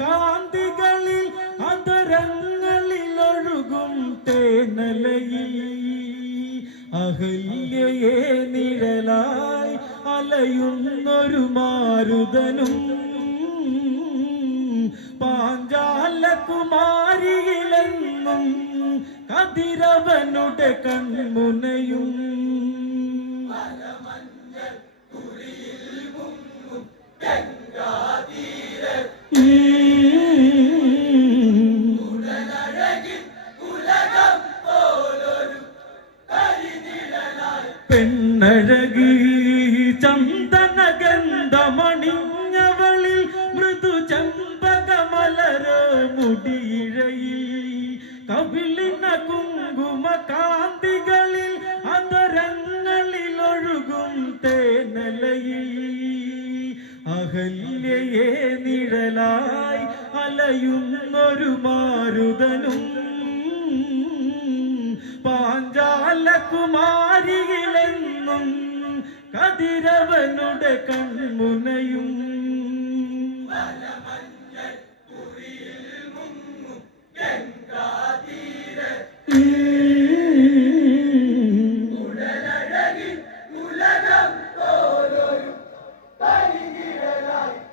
കാന്തികളിൽ അതരങ്ങളിൽ ഒഴുകും തേനലയിൽ. അഹല്യയെ നിഴലായി അലയുന്നൊരു മാരുതനും പാഞ്ചാലകുമാരിയിലെന്നും കതിരവനുടെ കൺമുനയും മുടിയിഴയിൽ കവിളിന കുങ്കുമ കാന്തികളിൽ അതരങ്ങളിൽ ഒഴുകും തേനലയിൽ. അഹല്യയെ നിഴലായി അലയുന്നൊരു മാരുതനും പാഞ്ചാലകുമാരിയിലെന്നും കതിരവനുടെ കൺമുനയും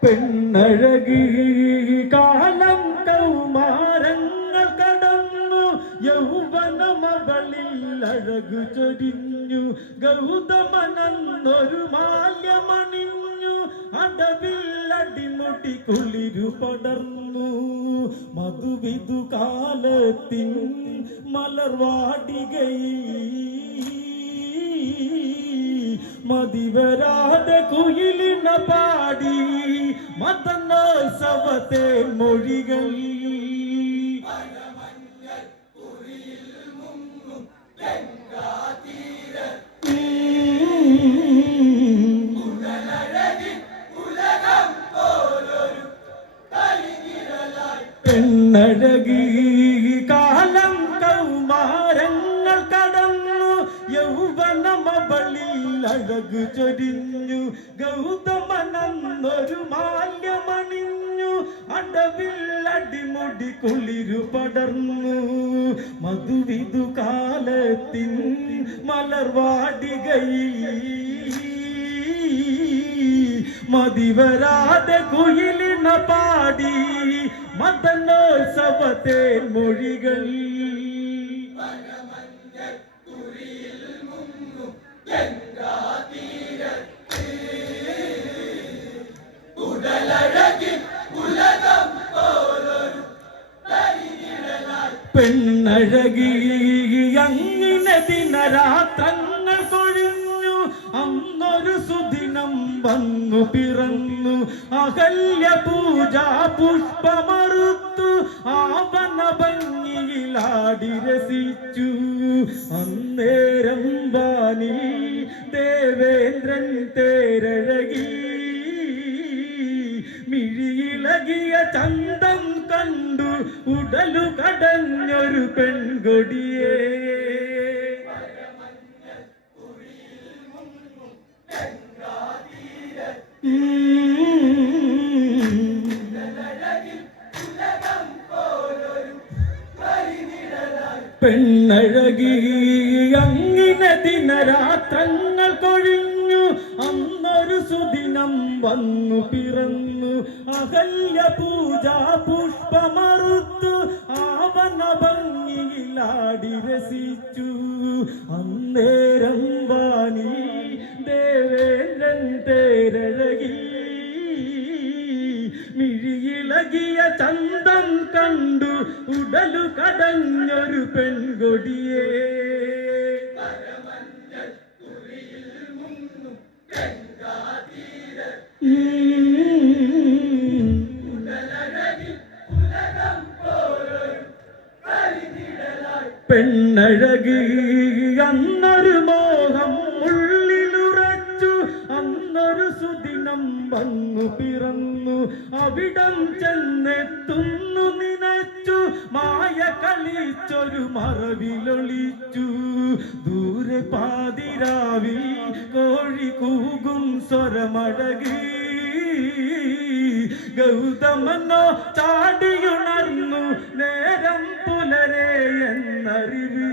പെണ്ണഴകി കാലം കൗമാരങ്ങൾ കടന്നു യൗവനമകളിൽ അഴകു ചൊരിഞ്ഞു. ഗൗതമനന്നൊരു മാല്യമണിഞ്ഞു അടവിൽ അടിമുടി കുളിരു പടർന്നു. മധുവിധു കാലത്തിൻ മലർവാടികയിൽ മതിവരാതെ കുയിലിന പാടി മതനോത്സവത്തെ മൊഴികൾ. യൗവനമവളിൽ അഴകു ചൊരിഞ്ഞു. ഗൗതമനന്നൊരു മാല്യമണിഞ്ഞു. അടവിൽ അടിമുടി കുളിരു പടർന്നു. മധുവിതു കാലത്തിൻ മലർവാടികയിൽ മതിവരാതെ കുയിലിന പാടി മതനോത്സവത്തെ മൊഴികൾ പെണ്ണഴകി അങ്ങിനെ ദിനരാത്രങ്ങൾ കൊഴിഞ്ഞു. അന്നൊരു സുദിനം വന്നു പിറന്നു. അഹല്യ പൂജ പുഷ്പമറുത്തു. ആവന ഭംഗിയിലാടി രസിച്ചു അന്നേരം വാനി ദേവേന്ദ്രൻ തേരഴകി. മിഴിയിളകിയ ചന്തം പെൺകൊടിയേ പെണ്ണഴകി അങ്ങിനെ ദിനരാത്രങ്ങൾ കൊഴിഞ്ഞു. അന്നൊരു സുദിനം വന്നു പിറന്നു. അഹല്യ പൂജ പുഷ്പമറുത്തു. ആവന ഭംഗിയിലാടി രസിച്ചു. അന്നേരം വാനി ദേവേന്ദ്രൻ തേരഴകി. മിഴിയിളകിയ ചന്തം കണ്ടു ഉടലു കടഞ്ഞൊരു പെൺകൊടിയേ. പെണ്ണഴകി അന്നൊരു മോഹം ഉള്ളിലുറച്ചു. അന്നൊരു സുദിനം വന്നു പിറന്നു. അവിടം ചെന്നെത്തുന്നു നിനച്ചു. മായ കളിച്ചൊരു മറവിലൊളിച്ചു. ദൂരെ പാതിരാവിൽ കോഴി കൂകും സ്വരമഴകി ഗൗതമനോ ചാടിയുണർന്നു നേരം പുലരെ എന്നറിവ്.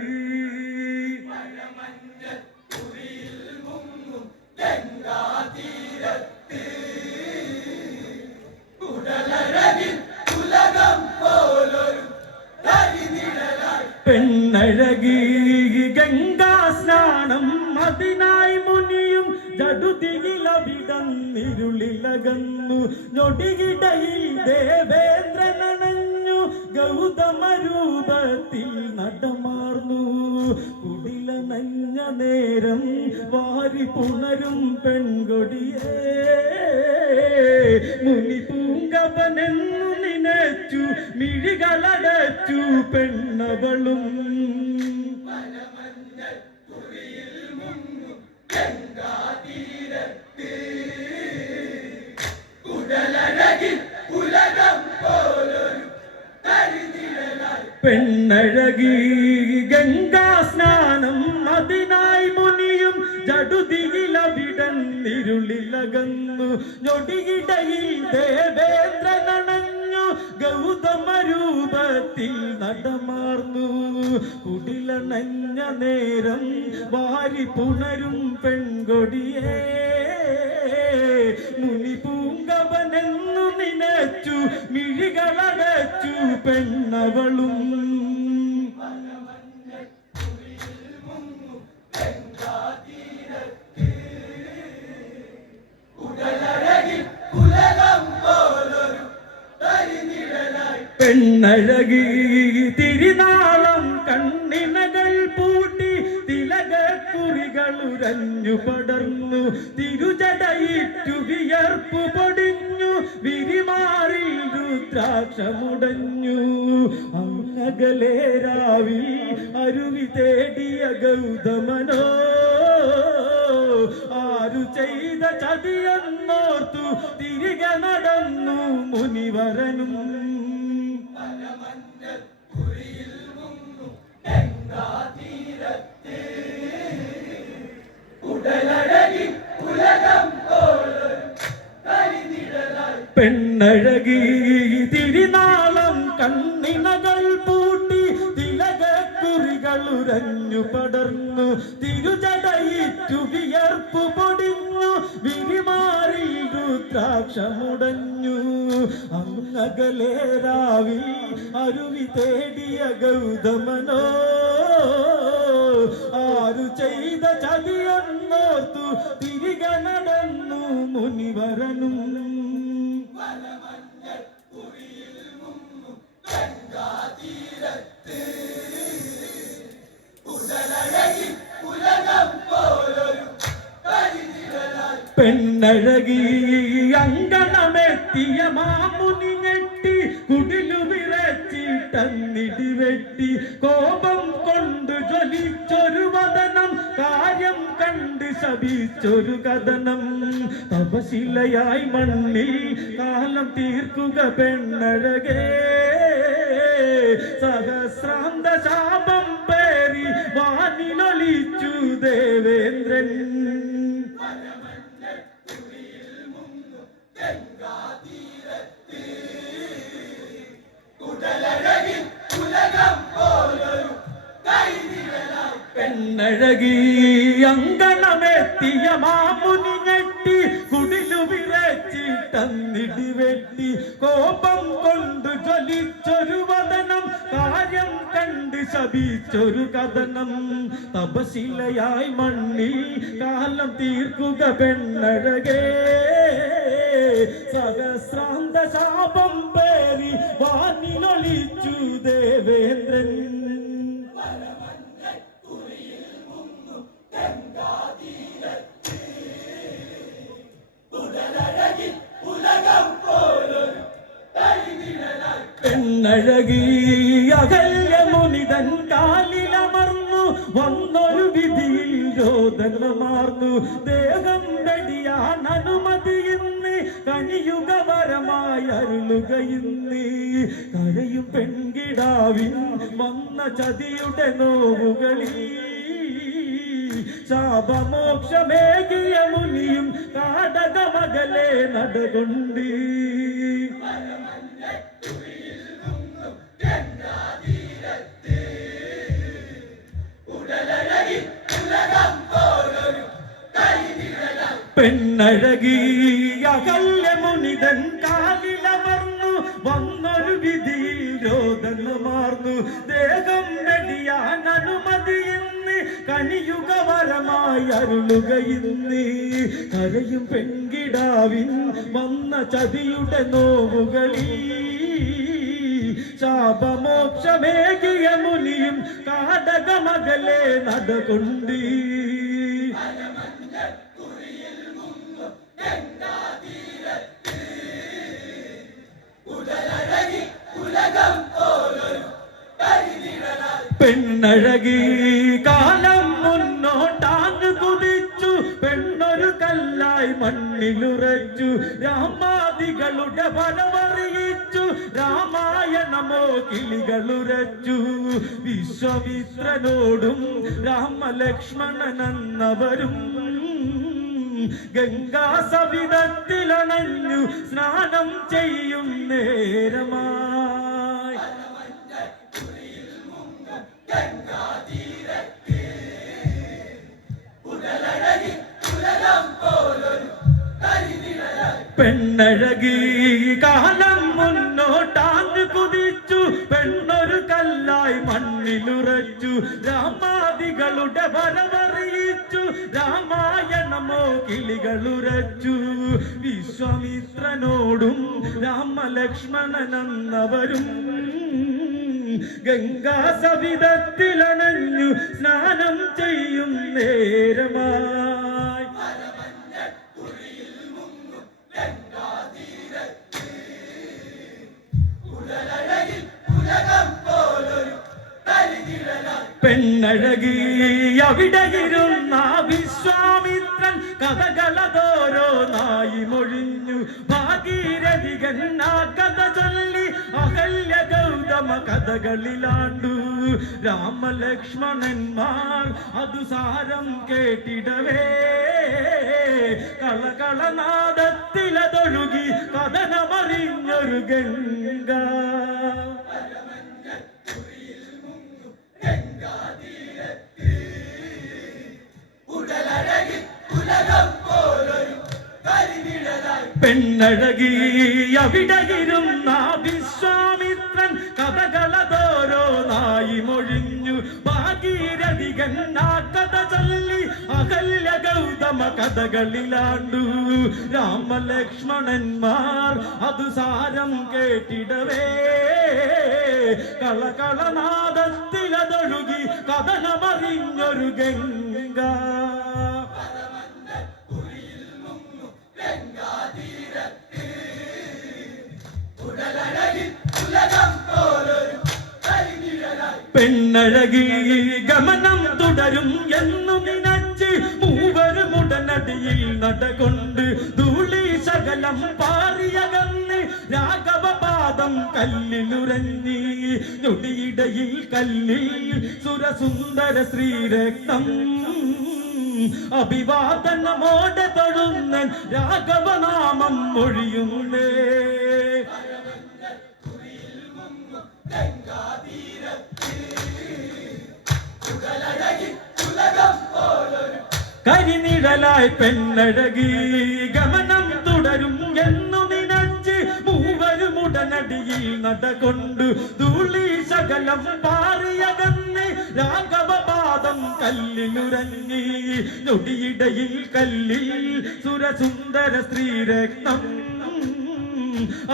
പെണ്ണഴകി ഗംഗാ സ്നാനം അതിനായി മുനിയും ജടുതിയിലവിടന്നിരുളിലകന്നു ഞൊടിയിടയിൽ ദേവേന്ദ്രനണഞ്ഞു. ഗൗതമ രൂപത്തിൽ നടമാർന്നു. കുടില നഞ്ഞ നേരം വാരി പുണരും പെൺകൊടിയേ. മുനി പൂങ്കവനെന്നു നിനച്ചു മിഴികളടച്ചു പെണ്ണവളും. പെണ്ണഴകി ഗംഗാ സ്നാനം അതിനായി മുനിയും ജടുതിയിലവിടന്നിരുളിലകന്നു ഞൊടിയിടയിൽ ദേവേന്ദ്രനണഞ്ഞു ഗൗതമ രൂപത്തിൽ നടമാർന്നു. കുടിലണഞ്ഞ നേരം വാരി പുണരും പെൺകൊടിയേ. മുനി പൂങ്കവനെന്നു നിനച്ചു മിഴികളടച്ചു പെണ്ണവളും. പെണ്ണഴകി തിരുനാളം കണ്ണിനകൾ പൂട്ടി തിലകക്കുറികൾ ഉരഞ്ഞു പടർന്നു തിരുജടയിട്ടു വിയർപ്പു പൊടിഞ്ഞു വിരിമാറി രുദ്രാക്ഷമുടഞ്ഞു. അങ്ങകലെ രാവിൽ അരുവി തേടിയ ഗൗതമനോ ആരു ചെയ്ത ചതിയെന്നോർത്തു തിരികെ നടന്നു മുനിവരനും. പെണ്ണഴകി തിരുനാളം കണ്ണിനകൾ പൂട്ടി തിലകക്കുറികൾ ഉരഞ്ഞു പടർന്നു. തിരുജടയിട്ടു വിയർപ്പു പൊടിഞ്ഞു. വിരിമാറി രുദ്രാക്ഷമുടഞ്ഞു. അങ്ങകലെ രാവിൽ അരുവി തേടിയ ഗൗതമനോ ആരു ചെയ്ത ചതിയെന്നോർത്തു തിരികെ നടന്നു മുനിവരനും. പെണ്ണഴകി അങ്കണമെത്തിയ മാമുനി ഞെട്ടി കുടിലു വിറച്ചി തന്നിടി വെട്ടി. കോപം കൊണ്ട് ജ്വലിച്ചൊരു വദനം കാര്യം കണ്ട് ശപിച്ചൊരു കഥനം. തപശിലയായി മണ്ണിൽ കാലം തീർക്കുക പെണ്ണഴകേ. സഹസ്രാന്ത ശാപം പേറി വാനിലൊലിച്ചു ദേവേന്ദ്രൻ. പെണ്ണഴകി അങ്കണമെത്തിയ മാമുനി ഞെട്ടി കുടിലു വിരച്ചി തന്നിടി വെട്ടി. കോപം കൊണ്ട് ജ്വലിച്ചൊരു വതനം കാര്യം കണ്ട് ശപിച്ചൊരു കഥനം. തപശിലയായി മണ്ണി കാലം തീർക്കുക പെണ്ണഴകേ. സഹസ്രാന്ത ശാപം പേറി വാനിലൊളിച്ചു ദേവേന്ദ്രൻ. പെണ്ണഴകി അകല്യമുനിതൻ കാലിലമർന്നു. വന്നൊരു വിധിയിൽ രോദനമാർന്നു ദേഹം വെടിയാൻ അനുമതി ഇന്ന്. കനിയുക വരമായി അരുളുക ഇന്ന് കരയും പെൺകിടാവിൻ വന്ന ചതിയുടെ നോവുകളിൽ. ശാപമോക്ഷമേകിയ മുനിയും കാടകമകലെ നടകൊണ്ട്. പെണ്ണഴകി അകല്യ മുനിതൻ കാലിലമർന്നു വന്നൊരു വിധിയിൽ രോദനമാർന്നു ദേഹം വെടിയാൻ അനുമതി എന്ന് കനിയുക വരമായി അരുളുക ഇന്ന്. കരയും പെൺകിടാവിൻ വന്ന ചതിയുടെ നോവുകളിൽ ശാപമോക്ഷമേകിയ മുനിയും കാടകമകലെ നടകൊണ്ടി. പെണ്ണഴകി കാലം മുന്നോട്ടാങ് കുതിച്ചു. പെണ്ണൊരു കല്ലായി മണ്ണിലുറച്ചു. രാമാദികളുടെ ഫലമറിയിച്ചു രാമായണമോ കിളികളുരച്ചു. വിശ്വമിത്രനോടും രാമലക്ഷ്മണനെന്നവരും ഗംഗാ സവിധത്തിലണഞ്ഞു സ്നാനം ചെയ്യും നേരമായി. പെണ്ണഴകി രാമാദികളുടെ വരവറിയിച്ചു രാമായണമോ കിളികളുരച്ചു. വിശ്വമിത്രനോടും രാമലക്ഷ്മണനെന്നവരും ഗംഗാ സവിധത്തിലണഞ്ഞു സ്നാനം ചെയ്യും നേരമായി പെണ്ണഴകി അവിടെയിരുന്ന വിശ്വാമിത്രൻ കഥകളതോരോന്നായി മൊഴിഞ്ഞു. ഭാഗീരഥികൻ ആ കഥ ചൊല്ലി അകല്യ ഗൗതമ കഥകളിലാണ്ടു. രാമലക്ഷ്മണന്മാർ അതു സാരം കേട്ടിടവേ. കളകളനാദത്തിലതൊഴുകി കഥനമറിഞ്ഞൊരു ഗംഗ. പെണ്ണഴകി അവിടെയിരുന്ന വിശ്വാമിത്രൻ കഥകളതോരോന്നായി മൊഴിഞ്ഞു. ഭാഗീരഥികൻ ആ കഥ ചൊല്ലി അകല്യ ഗൗതമ കഥകളിലാണ്ടു. രാമലക്ഷ്മണന്മാർ അത് സാരം കേട്ടിടവേ. കളകളനാദത്തിലതൊഴുകി കഥനമറിഞ്ഞൊരു ഗംഗ. പെണ്ണഴകി ഗമനം തുടരും എന്നു നിനച്ച് മൂവരും ഉടനടിയിൽ നടകൊണ്ട് ധൂളി ശകലം പാറിയകന്ന് രാഘവപാദം കല്ലിലുരഞ്ഞി ഞൊടിയിടയിൽ കല്ലിൽ സുരസുന്ദര ശ്രീരക്തം. അഭിവാദനമോടെ തൊഴുന്നൻ രാഘവനാമം മൊഴിയുന്നേ കരിനിഴലായി പെണ്ണഴകി ഗമനം തുടരും എന്നു നിനച്ച് മൂവരും ഉടനടിയിൽ നടകൊണ്ട് ധൂളി ശകലം പാറിയകന്ന് രാഘവപാദം കല്ലിലുരങ്ങി ഞൊടിയിടയിൽ കല്ലിൽ സുരസുന്ദര ശ്രീരത്നം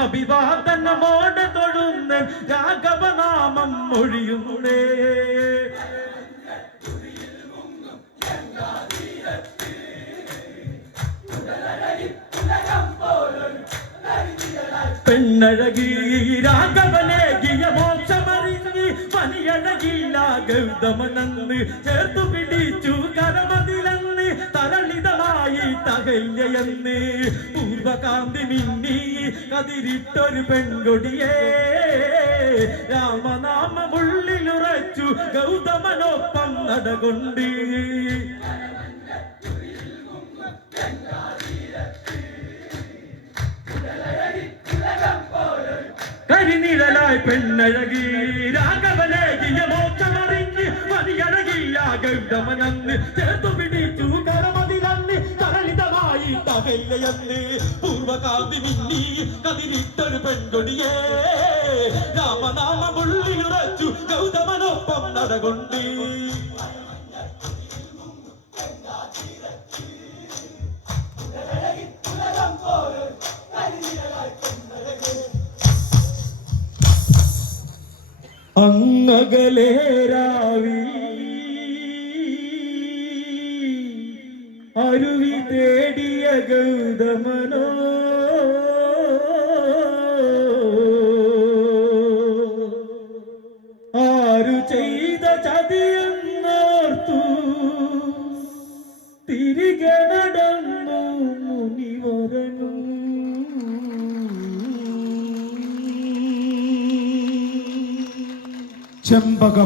അഭിവാദനമോടെ തൊഴുന്ന രാഘവനാമം മൊഴിയുന്നേ. പെണ്ണഴകി രാഘവനേകിയ മതിയഴകില്ല ഗൗതമനന്ന് ചേർത്തു പിടിച്ചു കരമതിലന്ന് തരളിതമായി തകല്യയെന്ന് പൂർവകാന്തി മിന്നി കതിരിട്ടൊരു പെൺകൊടിയേ. രാമനാമമുള്ളിലുറച്ചു ഗൗതമനൊപ്പം നടകൊണ്ട്. കരിനിഴലായി പെണ്ണഴകി രാഘവനേകിയ മോക്ഷമറിഞ്ഞ് മതിയഴകിയ ഗൗതമനന്ന് ചേർത്തു പിടിച്ചു കരമതിലന്ന് തകല്ലയെന്ന് പൂർവകാന്തി മിന്നി കതിരിട്ടൊരു പെൺകൊടിയേ. രാമനാമമുള്ളിലുറച്ചു ഗൗതമനൊപ്പം നടകൊണ്ട്. അങ്ങകലേരാവി അരുവി തേടിയ ഗൗതമനോ. ആരു ചെയ്ത ചതിയെന്നോർത്തു. തിരികെ നടന്നു മുനിവരനും. ചെമ്പക